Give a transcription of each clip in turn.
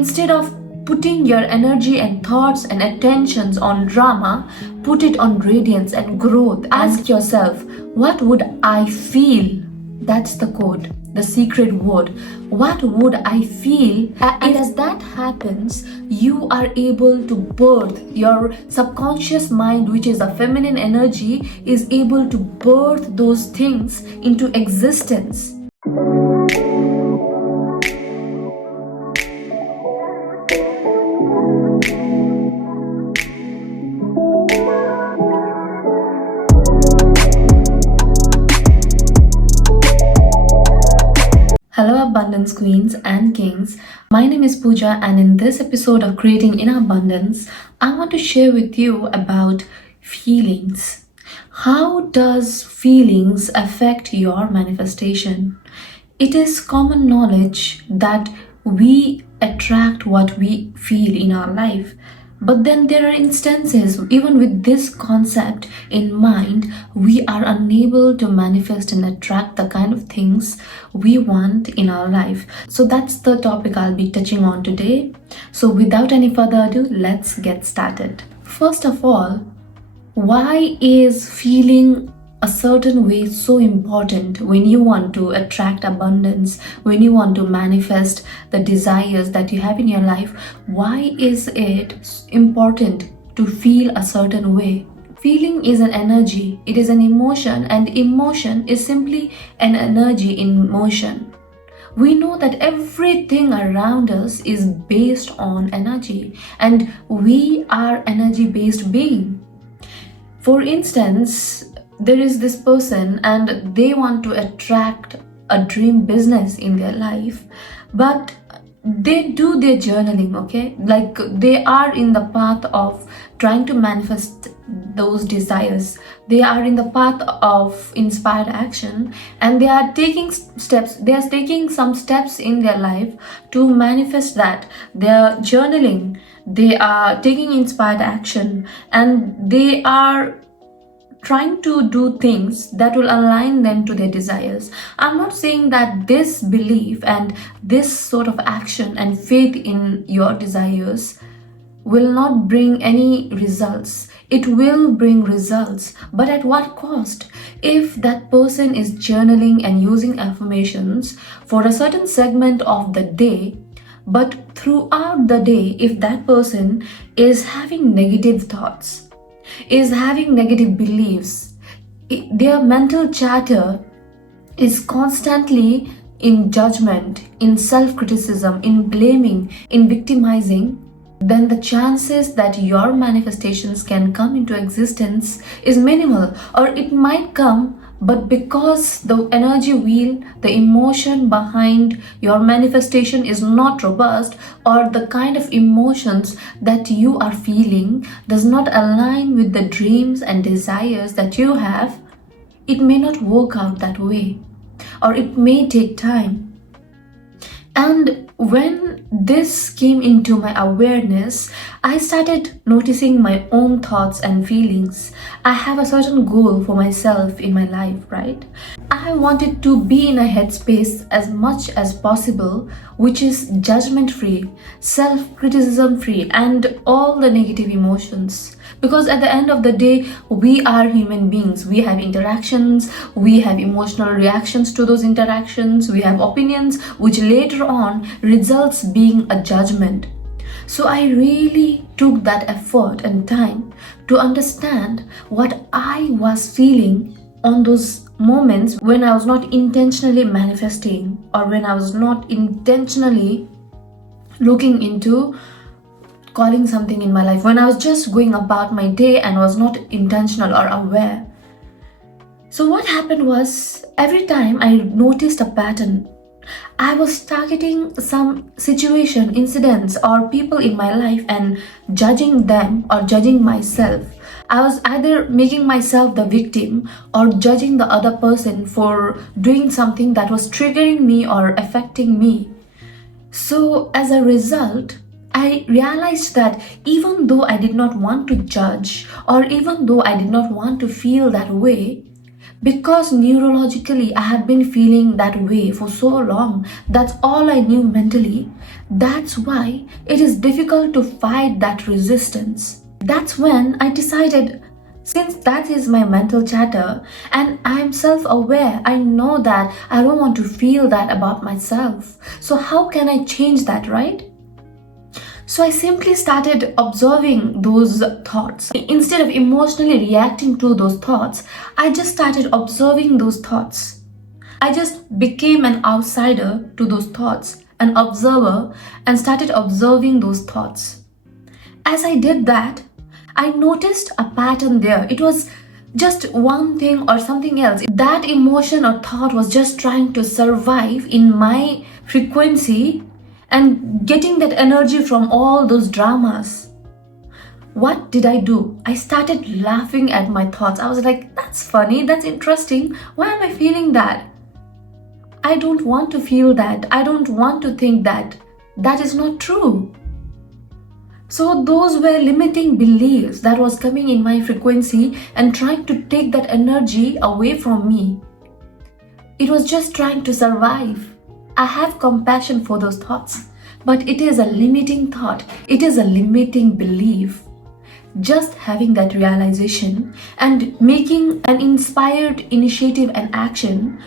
instead of putting your energy and thoughts and attentions on drama, put it on radiance and growth. Ask yourself, what would I feel? That's the code, the secret word. What would I feel? And as that happens, you are able to birth your subconscious mind, which is a feminine energy, is able to birth those things into existence. Hello abundance queens and kings, my name is Pooja, and in this episode of Creating in Abundance, I want to share with you about feelings. How does feelings affect your manifestation? It is common knowledge that we attract what we feel in our life. But then there are instances, even with this concept in mind, we are unable to manifest and attract the kind of things we want in our life. So that's the topic I'll be touching on today. So without any further ado, let's get started. First of all, why is feeling a certain way so important when you want to attract abundance, when you want to manifest the desires that you have in your life? Why is it important to feel a certain way? Feeling is an energy, it is an emotion, and emotion is simply an energy in motion. We know that everything around us is based on energy, and we are energy-based being. For instance, there is this person and they want to attract a dream business in their life, but they do their journaling, okay? Like they are in the path of trying to manifest those desires. They are in the path of inspired action, and they are taking steps. They are taking some steps in their life to manifest that. They are journaling, they are taking inspired action, and they are trying to do things that will align them to their desires. I'm not saying that this belief and this sort of action and faith in your desires will not bring any results. It will bring results, but at what cost? If that person is journaling and using affirmations for a certain segment of the day, but throughout the day, if that person is having negative thoughts, is having negative beliefs, their mental chatter is constantly in judgment, in self-criticism, in blaming, in victimizing, then the chances that your manifestations can come into existence is minimal. Or it might come, but because the energy wheel, the emotion behind your manifestation is not robust, or the kind of emotions that you are feeling does not align with the dreams and desires that you have, it may not work out that way, or it may take time. And when this came into my awareness, I started noticing my own thoughts and feelings. I have a certain goal for myself in my life, right? I wanted to be in a headspace as much as possible, which is judgment-free, self-criticism-free, and all the negative emotions. Because at the end of the day, we are human beings. We have interactions, we have emotional reactions to those interactions, we have opinions, which later on results being a judgment. So I really took that effort and time to understand what I was feeling on those moments when I was not intentionally manifesting, or when I was not intentionally looking into calling something in my life, when I was just going about my day and was not intentional or aware. So what happened was, every time I noticed a pattern, I was targeting some situation, incidents, or people in my life and judging them or judging myself. I was either making myself the victim or judging the other person for doing something that was triggering me or affecting me. So as a result, I realized that even though I did not want to judge, or even though I did not want to feel that way, because neurologically I had been feeling that way for so long, that's all I knew mentally, That's why it is difficult to fight that resistance. That's when I decided, since that is my mental chatter and I'm self aware, I know that I don't want to feel that about myself. So, how can I change that, right? So I simply started observing those thoughts. Instead of emotionally reacting to those thoughts, I just started observing those thoughts. I just became an outsider to those thoughts, an observer, and started observing those thoughts. As I did that, I noticed a pattern there. It was just one thing or something else. That emotion or thought was just trying to survive in my frequency and getting that energy from all those dramas. What did I do? I started laughing at my thoughts. I was like, that's funny, that's interesting. Why am I feeling that? I don't want to feel that. I don't want to think that. That is not true. So those were limiting beliefs that was coming in my frequency and trying to take that energy away from me. It was just trying to survive. I have compassion for those thoughts, but it is a limiting thought. It is a limiting belief. Just having that realization and making an inspired initiative and action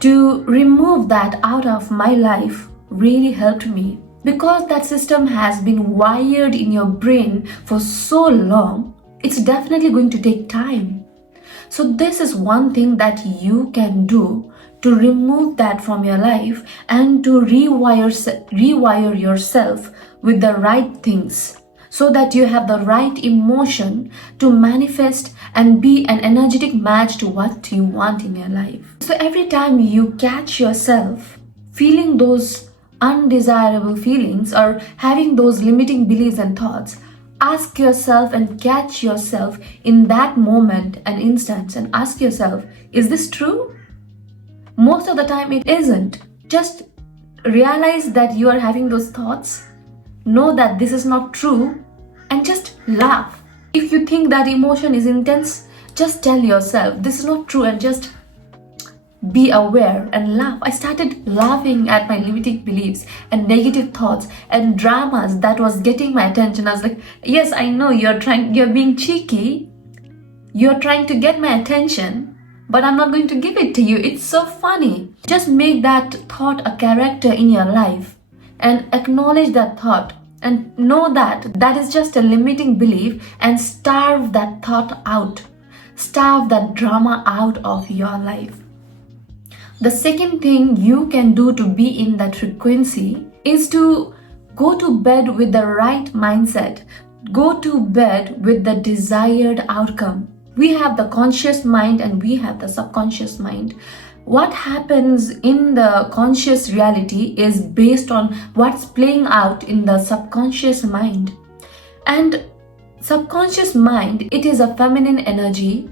to remove that out of my life really helped me. Because that system has been wired in your brain for so long, it's definitely going to take time. So this is one thing that you can do to remove that from your life and to rewire yourself with the right things so that you have the right emotion to manifest and be an energetic match to what you want in your life. So every time you catch yourself feeling those undesirable feelings or having those limiting beliefs and thoughts, ask yourself and catch yourself in that moment and instance and ask yourself, is this true? Most of the time it isn't. Just realize that you are having those thoughts, know that this is not true, and just laugh. If you think that emotion is intense, just tell yourself this is not true and just be aware and laugh. I started laughing at my limiting beliefs and negative thoughts and dramas that was getting my attention. I was like, yes, I know you're being cheeky. You're trying to get my attention, but I'm not going to give it to you. It's so funny. Just make that thought a character in your life and acknowledge that thought and know that that is just a limiting belief and starve that thought out. Starve that drama out of your life. The second thing you can do to be in that frequency is to go to bed with the right mindset. Go to bed with the desired outcome. We have the conscious mind and we have the subconscious mind. What happens in the conscious reality is based on what's playing out in the subconscious mind. And subconscious mind, it is a feminine energy,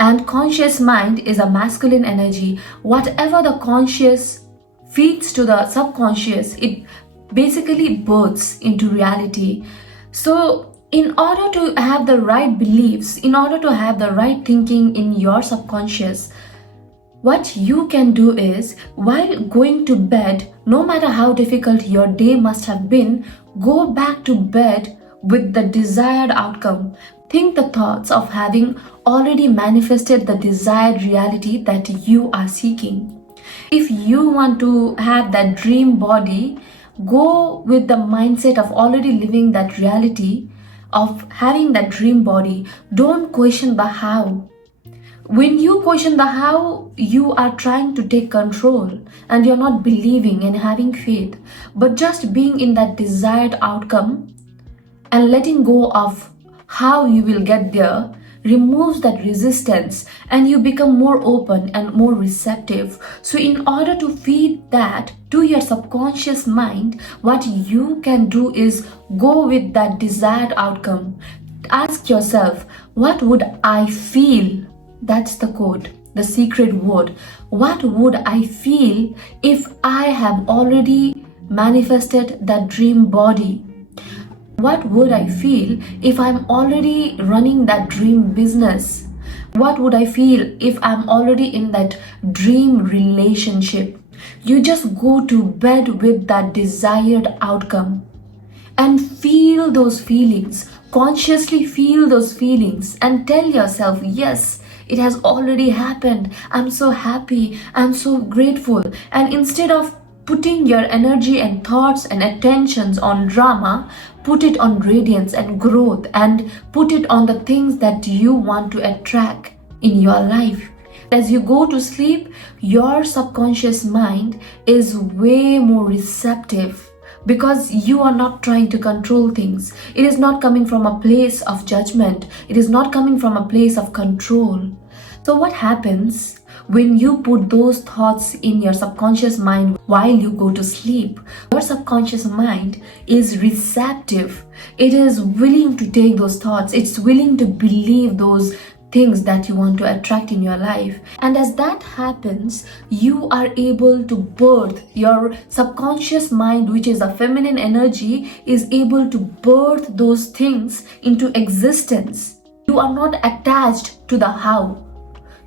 and conscious mind is a masculine energy. Whatever the conscious feeds to the subconscious, it basically births into reality. So in order to have the right beliefs, in order to have the right thinking in your subconscious, what you can do is, while going to bed, no matter how difficult your day must have been, go back to bed with the desired outcome. Think the thoughts of having already manifested the desired reality that you are seeking. If you want to have that dream body, go with the mindset of already living that reality of having that dream body. Don't question the how. When you question the how, you are trying to take control and you're not believing and having faith. But just being in that desired outcome and letting go of how you will get there removes that resistance and you become more open and more receptive. So in order to feed that to your subconscious mind, what you can do is go with that desired outcome. Ask yourself, what would I feel? That's the code, the secret word. What would I feel if I have already manifested that dream body? What would I feel if I'm already running that dream business? What would I feel if I'm already in that dream relationship? You just go to bed with that desired outcome and feel those feelings, consciously feel those feelings, and tell yourself, yes, it has already happened. I'm so happy, I'm so grateful. And instead of putting your energy and thoughts and attentions on drama, put it on radiance and growth, and put it on the things that you want to attract in your life. As you go to sleep, your subconscious mind is way more receptive because you are not trying to control things. It is not coming from a place of judgment, it is not coming from a place of control. So, what happens when you put those thoughts in your subconscious mind while you go to sleep? Your subconscious mind is receptive, it is willing to take those thoughts, it's willing to believe those things that you want to attract in your life. And as that happens, you are able to birth your subconscious mind, which is a feminine energy, is able to birth those things into existence. You are not attached to the how.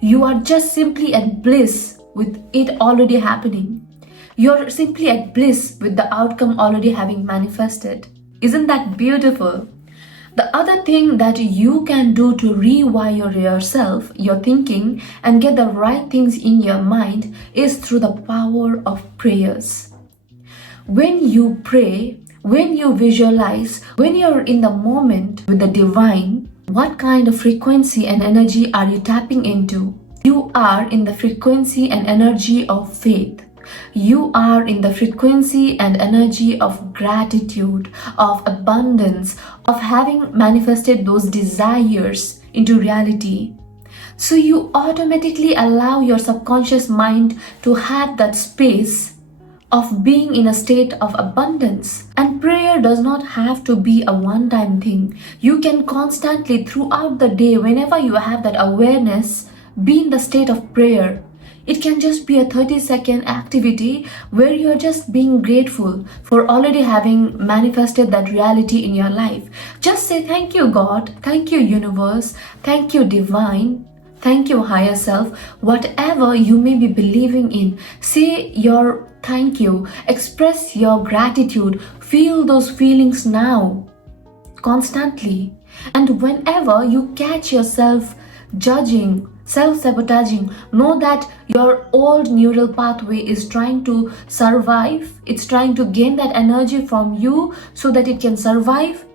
You are just simply at bliss with it already happening. You're simply at bliss with the outcome already having manifested. Isn't that beautiful? The other thing that you can do to rewire yourself, your thinking, and get the right things in your mind is through the power of prayers. When you pray, when you visualize, when you're in the moment with the divine, what kind of frequency and energy are you tapping into? You are in the frequency and energy of faith. You are in the frequency and energy of gratitude, of abundance, of having manifested those desires into reality. So you automatically allow your subconscious mind to have that space of being in a state of abundance. And prayer does not have to be a one-time thing. You can constantly, throughout the day, whenever you have that awareness, be in the state of prayer. It can just be a 30-second activity where you're just being grateful for already having manifested that reality in your life. Just say, thank you, God, thank you, universe, thank you, divine, thank you, higher self, whatever you may be believing in. Say your thank you, express your gratitude, feel those feelings now, constantly. And whenever you catch yourself judging, self-sabotaging, know that your old neural pathway is trying to survive. It's trying to gain that energy from you so that it can survive.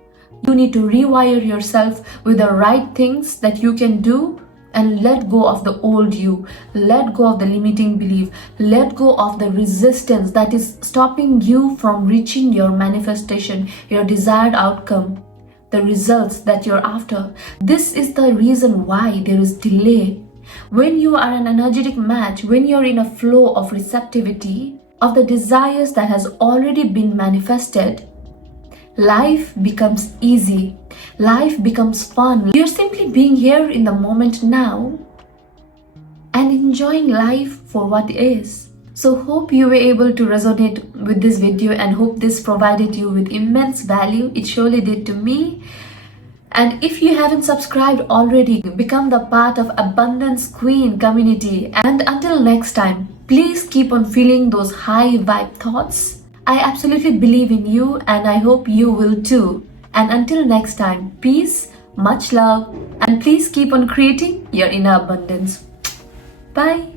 You need to rewire yourself with the right things that you can do and let go of the old you. Let go of the limiting belief. Let go of the resistance that is stopping you from reaching your manifestation, your desired outcome, the results that you're after. This is the reason why there is delay. When you are an energetic match, when you're in a flow of receptivity of the desires that has already been manifested, life becomes easy. Life becomes fun. You're simply being here in the moment now and enjoying life for what it is. So hope you were able to resonate with this video and hope this provided you with immense value. It surely did to me. And if you haven't subscribed already, become the part of Abundance Queen community. And until next time, please keep on feeling those high vibe thoughts. I absolutely believe in you and I hope you will too. And until next time, peace, much love, and please keep on creating your inner abundance. Bye.